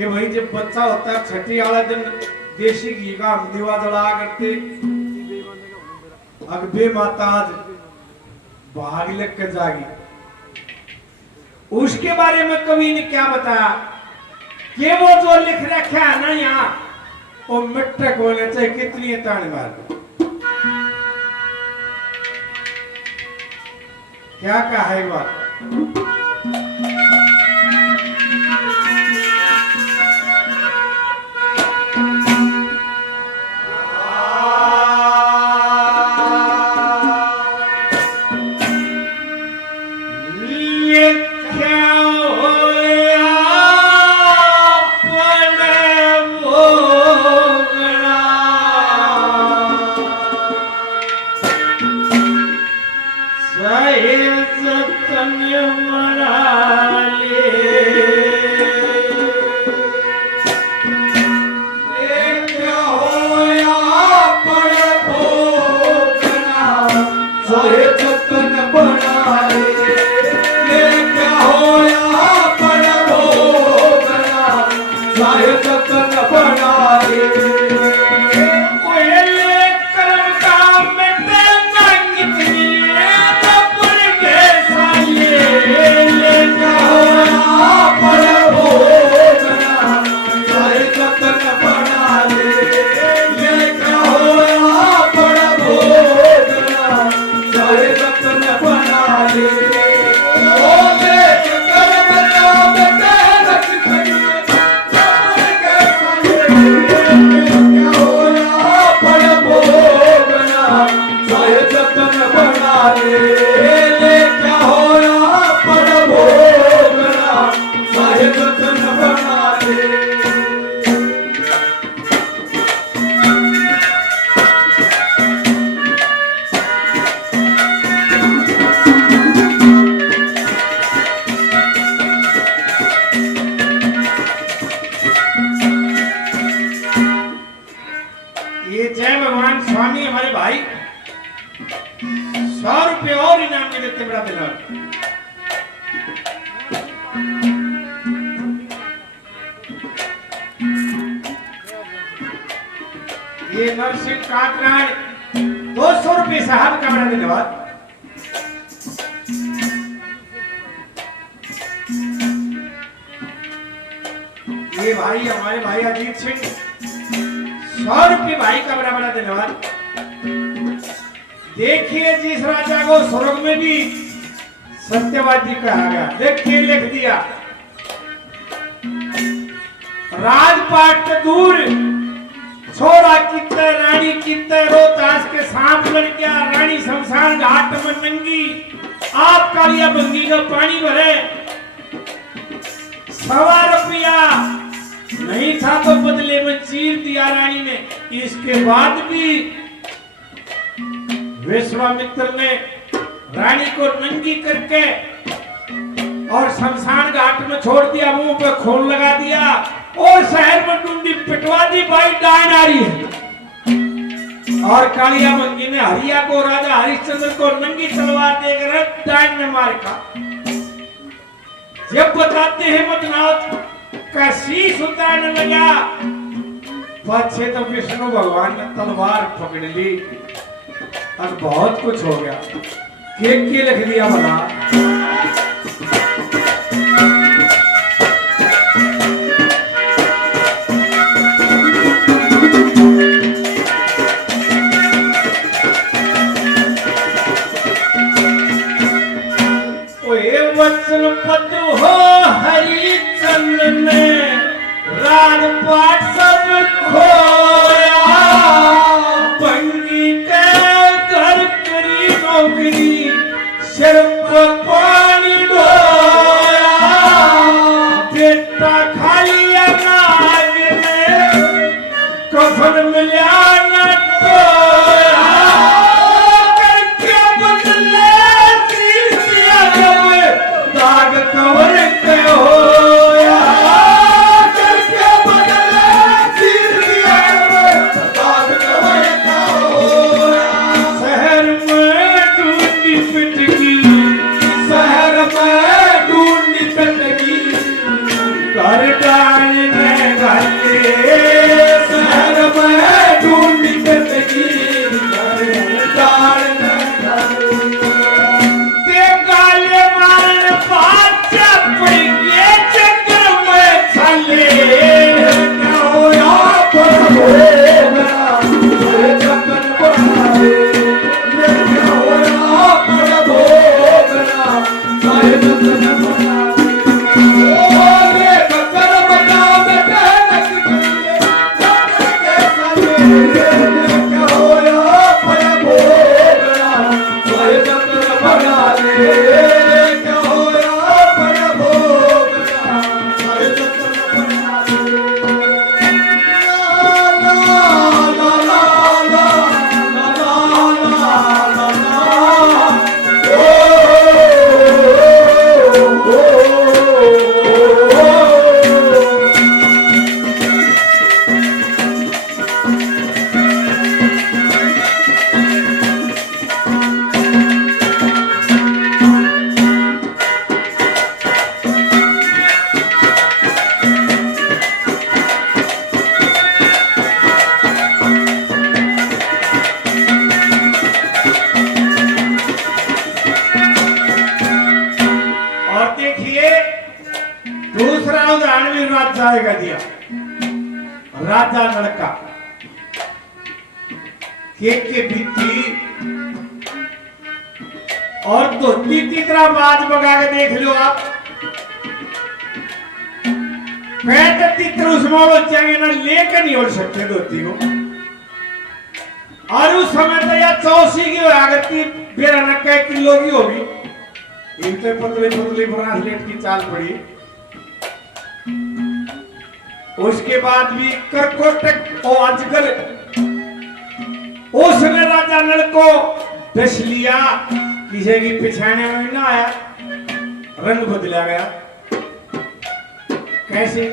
कि भाई जब बच्चा होता है छठी वाला दिन देसी घी का हम दीवा जला करते अगबे माता आज भाग लग कर जागी। उसके बारे में कवि ने क्या बताया कि वो जो लिख रखा है ना यहाँ वो मिट्टक होने चाहिए कितनी तान मार क्या कहा है बात। ये जय भगवान स्वामी हमारे भाई 100 रुपए और इनाम में देते बड़ा दिला। ये नरसिंह काकरान 200 रुपए साहब का बड़ा धन्यवाद। ये भाई हमारे भाई अजीत सिंह 100 रुपये भाई का बड़ा बड़ा धन्यवाद। देखिए जिस राजा को स्वर्ग में भी सत्यवादी कहा गया, देखिए लिख दिया राजपाट दूर छोरा कितने रानी कितने रोहतास के सांप लड़ गया रानी शमशान घाट में नंगी आप कालिया बंगी का पानी भरे 100 रुपया नहीं था तो बदले में चीर दिया रानी ने। इसके बाद भी विश्वामित्र ने रानी को नंगी करके और शमशान घाट में छोड़ दिया, मुंह पे खून लगा दिया और शहर में डूंडी पिटवा दी। भाई डायन आ रही है और कालिया मंगी ने हरिया को राजा हरिश्चंद्र को नंगी तलवार देकर डायन ने मार खा। जब बताते हैं मदनाथ का शीश उतारने लगा पछे तो विष्णु भगवान ने तलवार पकड़ ली और बहुत कुछ हो गया। केक के लिख दिया बना वचन पद हो हरिचंद्र ने राजपाट सब खोया बंगी के घर करी नौकरी सिर पर पानी ढोया बेटा खाली अनाज में कफन मिला न टोया दाग कवर के होया करके बदले सिर दिया दाग कवर का होया। शहर में ढूंढी पिटकी शहर में ढूंढी पिटकी कर डाल दूसरा उदाहरण भी राजा का दिया। राजा लड़का के बीती और धोती की तरह बाज बगा के देख लो आप। पैर तित्र उसमें बच्चे ना लेकर नहीं उड़ सकते धोती को। और उस समय तो यार 84 की आगती बेरा न कई किलो की होगी। इनके पतले पतले ब्रासलेट की चाल पड़ी। उसके बाद भी करकोटक और अजगर उसने राजा नल को डस लिया। किसी की पिछाने में ना आया, रंग बदला गया। कैसे?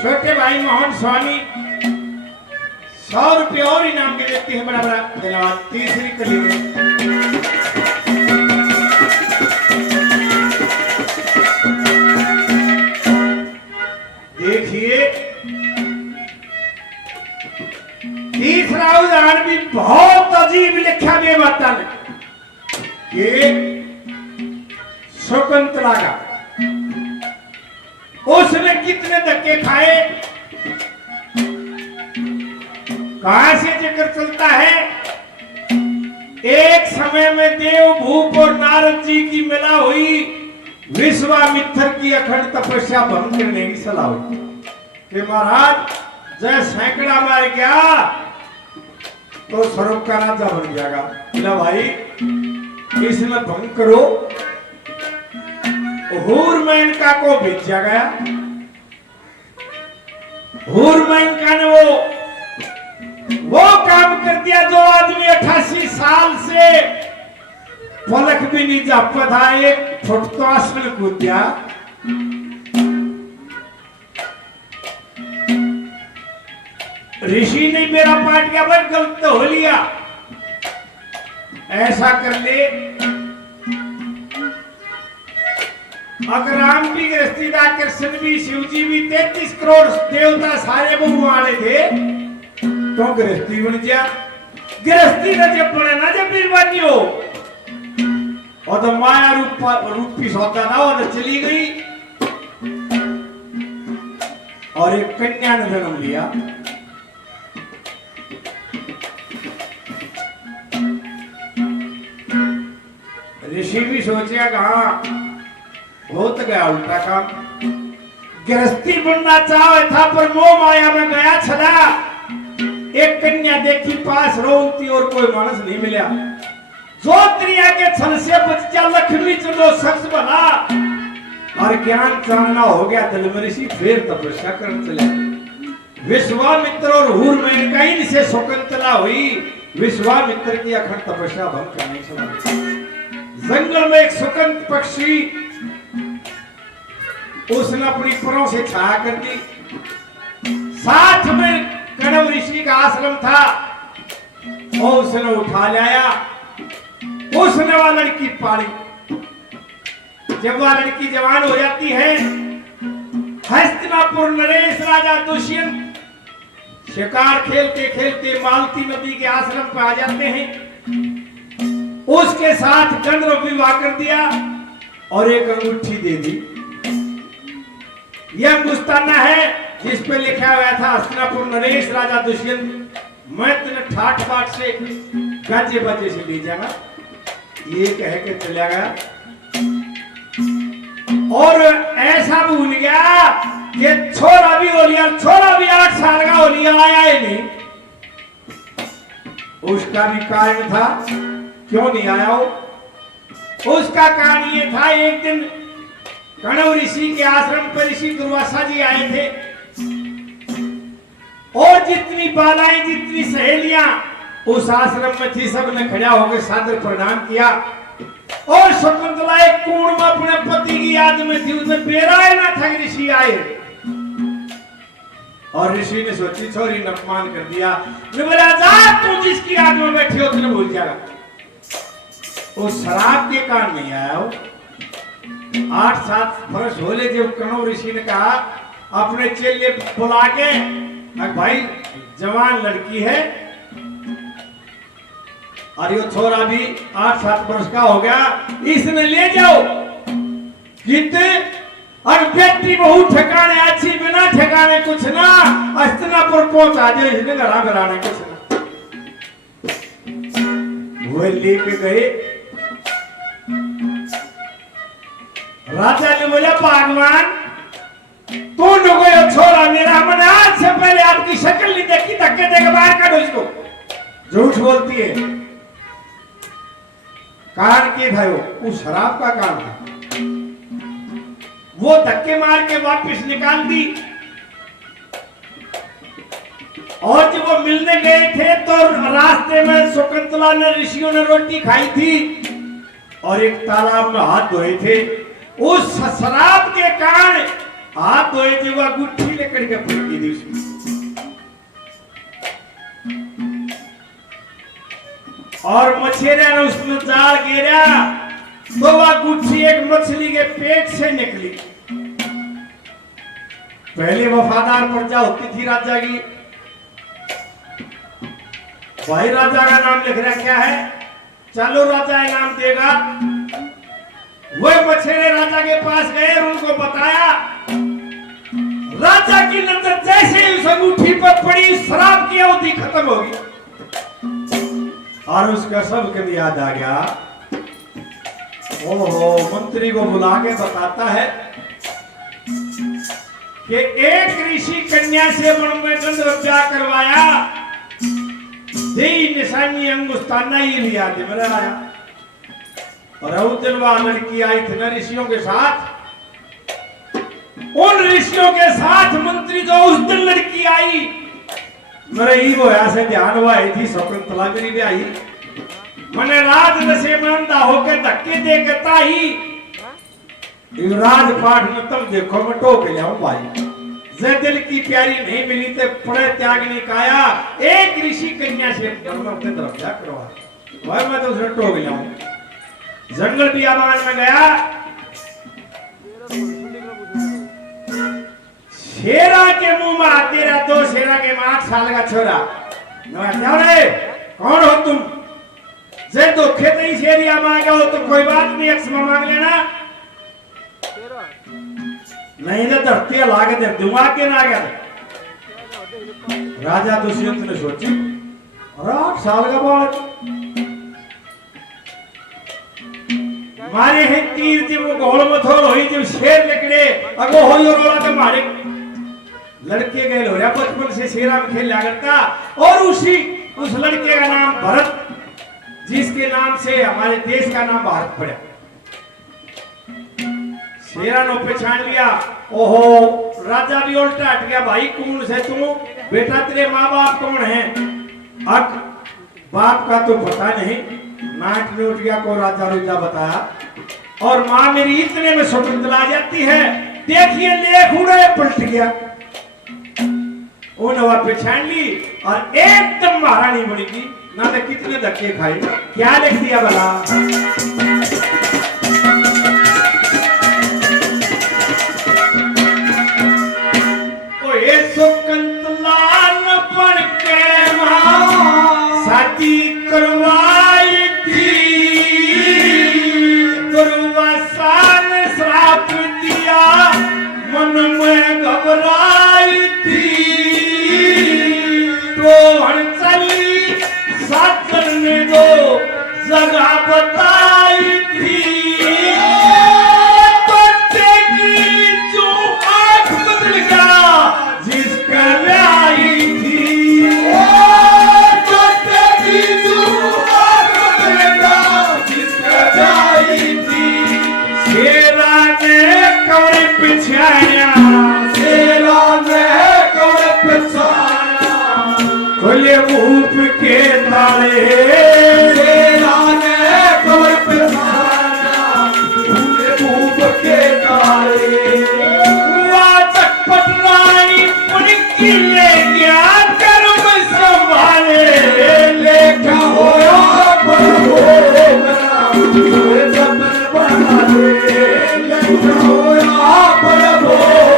छोटे भाई मोहन स्वामी 100 रुपये और इनाम के देते हैं। बड़ा बड़ा धन्यवाद। तीसरी कली में देखिए तीसरा उदाहरण भी बहुत अजीब लिखा गया बात कि शकुंतला का उसने कितने धक्के खाए। कहां से जिक्र चलता है? एक समय में देव भूप और नारद जी की मिला हुई विश्वामित्र की अखंड तपस्या भंग करने की सलाह हुई कि महाराज जय सैकड़ा मार गया तो स्वरूप का राजा बन जाएगा। बोला भाई इसमें भंग करो। हूरमैनका को भेजा गया। हूरमैनका ने वो काम कर दिया जो आदमी 88 साल से पलक भी नहीं झापा था। एक फुट तो आसमान कूद गया। ऋषि ने मेरा पाठ किया, भाई गलत तो हो लिया, ऐसा कर ले। अगर राम भी गृहस्थी था, कृष्ण भी, शिव जी भी, 33 करोड़ देवता सारे बहु वाले थे तो गृहस्थी बन गया। गृहस्थी का जब बने ना जब बीरबानी हो और तो माया रूपी सौदा ना हो तो चली गई और एक कन्या ने जन्म लिया। ऋषि भी सोचेगा कहा हो तो गया उल्टा काम। गृहस्थी बनना चाहे था पर मोह माया में गया छला। एक कन्या देखी पास रोती और कोई मानस नहीं मिला। जो त्रिया के छल से बच जा लक्ष्मी चलो शख्स बना और ज्ञान चांदना हो गया दिल में ऋषि फिर तपस्या करने चले। विश्वामित्र और हूरमैन का इनसे शकुंतला हुई। विश्वामित्र की अखंड तपस्या भंग करने चला। जंगल में एक सुकंत पक्षी उसने अपनी परों से छाया कर दी। साथ में कण्व ऋषि का आश्रम था और उसने उठा लाया। उसने वह लड़की पाली। जब वह लड़की जवान हो जाती है हस्तिनापुर नरेश राजा दुष्यंत शिकार खेलते खेलते मालती नदी के आश्रम पर आ जाते हैं। उसके साथ गंधर्व विवाह कर दिया और एक अंगूठी दे दी। यह अंगुस्ताना है जिस पे लिखा हुआ था हस्तिनापुर नरेश राजा दुष्यंत मैं तेरे ठाठ बाट से गाजे बाजे से ले जाऊंगा। ये कह के चला गया और ऐसा भूल गया कि छोरा भी हो लिया। छोरा भी 8 साल का हो लिया आया ही नहीं। उसका भी कारण था क्यों नहीं आया हो। उसका कारण ये था एक दिन कण्व ऋषि के आश्रम पर ऋषि दुर्वासा जी आए थे और जितनी बालाएं जितनी सहेलियां उस आश्रम में थी सबने खड़ा होकर सादर प्रणाम किया। और शकुंतला एक कुंड में अपने पति की याद में थी। उसने बेराए ना था ऋषि आए और ऋषि ने सोची छोरी ने अपमान कर दिया। बोला जा तू जिसकी याद में बैठी हो तुझे भूल जाएगा। उस शराब के कारण नहीं आया हो। 8-7 वर्ष होले जब कण्व ऋषि ने कहा अपने चेले बुला के भाई जवान लड़की है और ये छोरा भी 8-7 वर्ष का हो गया इसने ले जाओ। कितने और बेटी बहु ठिकाने अच्छी बिना ठिकाने कुछ ना हस्तिनापुर पहुंचा जाए इसने घरा घराने कुछ ना। वो लेके गए। राजा ने बोला भगवान तू नुको छोरा मेरा मन आज से पहले आपकी शक्ल नहीं देखी धक्के देके बाहर काटो इसको। झूठ बोलती है। कारण के था वो शराब का कारण था। वो धक्के मार के वापस निकाल दी और जब वो मिलने गए थे तो रास्ते में शकुंतला ने ऋषियों ने रोटी खाई थी और एक तालाब में हाथ धोए थे। उस शराब के कारण हाथ धोए थे वह गुट्ठी लेकर के फेंकी थी उसमें। और मछेरा ने उसमें जाल गिरा तो वह गुट्ठी एक मछली के पेट से निकली। पहले वफादार प्रजा होती थी राजा की। भाई राजा का नाम लिख रहा क्या है चलो राजा इनाम देगा। वह मछेरे राजा के पास गए और उनको बताया। राजा की नजर जैसे ही उस अंगूठी पर पड़ी शराब की अवधि खत्म होगी और उसका सब कभी याद आ गया। ओहो मंत्री को बुला के बताता है कि एक ऋषि कन्या से मन में गंधर्व ब्याह करवाया। यही निशानी अंगुस्ताना ही लिया थे मेरा आया और उस दिन वह लड़की आई थी ना ऋषियों के साथ। उन ऋषियों के साथ मंत्री जो उस दिन लड़की आई मेरे ही वो ऐसे ध्यान हुआ थी शकुंतला मेरी भी आई। मैंने राज नशे में अंधा होकर धक्के देता ही राजपाट में तुम देखो मैं टोक लिया भाई। जे दिल की प्यारी नहीं मिली तो पड़े त्याग ने काया। एक ऋषि कन्या से अपने तरफ जा करवा भाई मैं तो उसे टोक लिया। जंगल बियाबान में गया। शेरा के मुंह में आते रहा। 2 शेरा के 8 साल का छोरा क्या रे कौन हो तुम। जे धोखे नहीं शेरिया मांगा हो तो कोई बात नहीं एक्समा मांग लेना नहीं तो धरती लागे दे दूंगा के ना गया। राजा दुष्यंत ने सोची 8 साल का बालक मारे हैं तीर जब वो गोल मथोल हुई जब शेर निकले अगो हो यो रोला के मारे लड़के गए हो रहा बचपन से शेरा में खेल लिया करता और उस लड़के का नाम भरत जिसके नाम से हमारे देश का नाम भारत पड़ा। शेरा ने पहचान लिया ओहो राजा भी उल्टा हट गया भाई कौन से तू बेटा तेरे माँ बाप कौन है अब बाप का तो पता नहीं नाट ने उठ गया को राजा रुजा बताया और माँ मेरी इतने में स्वतंत्र आ जाती है देखिए लेख उड़े पलट गया उन्होंने पहचान ली और एकदम महारानी बनेगी ना तो कितने धक्के खाए क्या लिख दिया भला सुकंतलाल पढ़ के मां शादी करवाई थी दुर्वासा ने श्राप दिया मन में घबराई थी तो चली साथन ने दो जगह बताई थी खुले भूप के ताले खुले भूप के ताले चटपट रानी पुनकी ले गया कर्म संभाले लेखा होया बना दे लेखा होया बना दे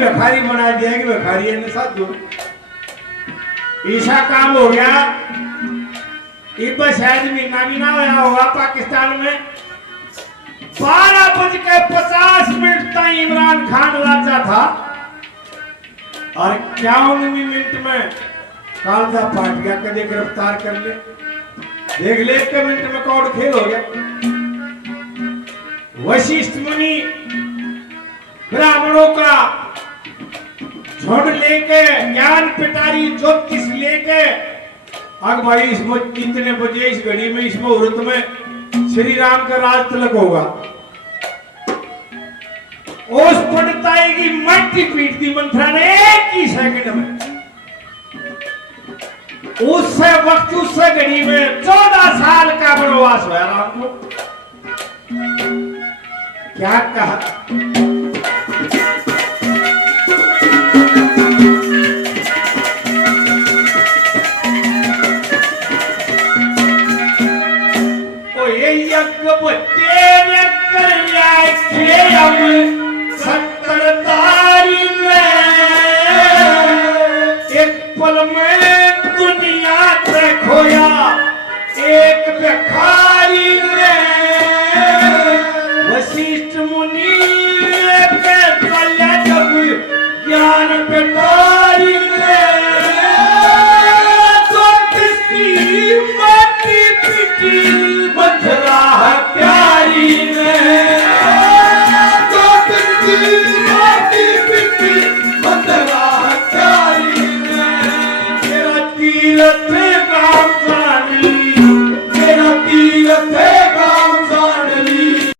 भिखारी बना दिया कि भिखारी ने साथ जो ऐसा काम हो गया शायद महीना भी ना होया होगा पाकिस्तान में 12:50 तक इमरान खान राजा था और 51 मिनट में कालजा फाट गया कदे गिरफ्तार कर ले देख ले 1 मिनट में कौड़ खेल हो गया। वशिष्ठ मुनि ब्राह्मणों का झुंड लेके ज्ञान पिटारी ज्योतिष लेके अब भाई इसमें कितने बजे इस घड़ी में इस मुहूर्त में श्री राम का राज तिलक होगा उस पंडिताई की मट्टी पीट दी मंत्रा ने एक ही सेकंड में उससे वक्त उससे घड़ी में 14 साल का वनवास हुआ राम को क्या कहा तेरे सत्तरदारी में एक पल में दुनिया से खोया एक बेकार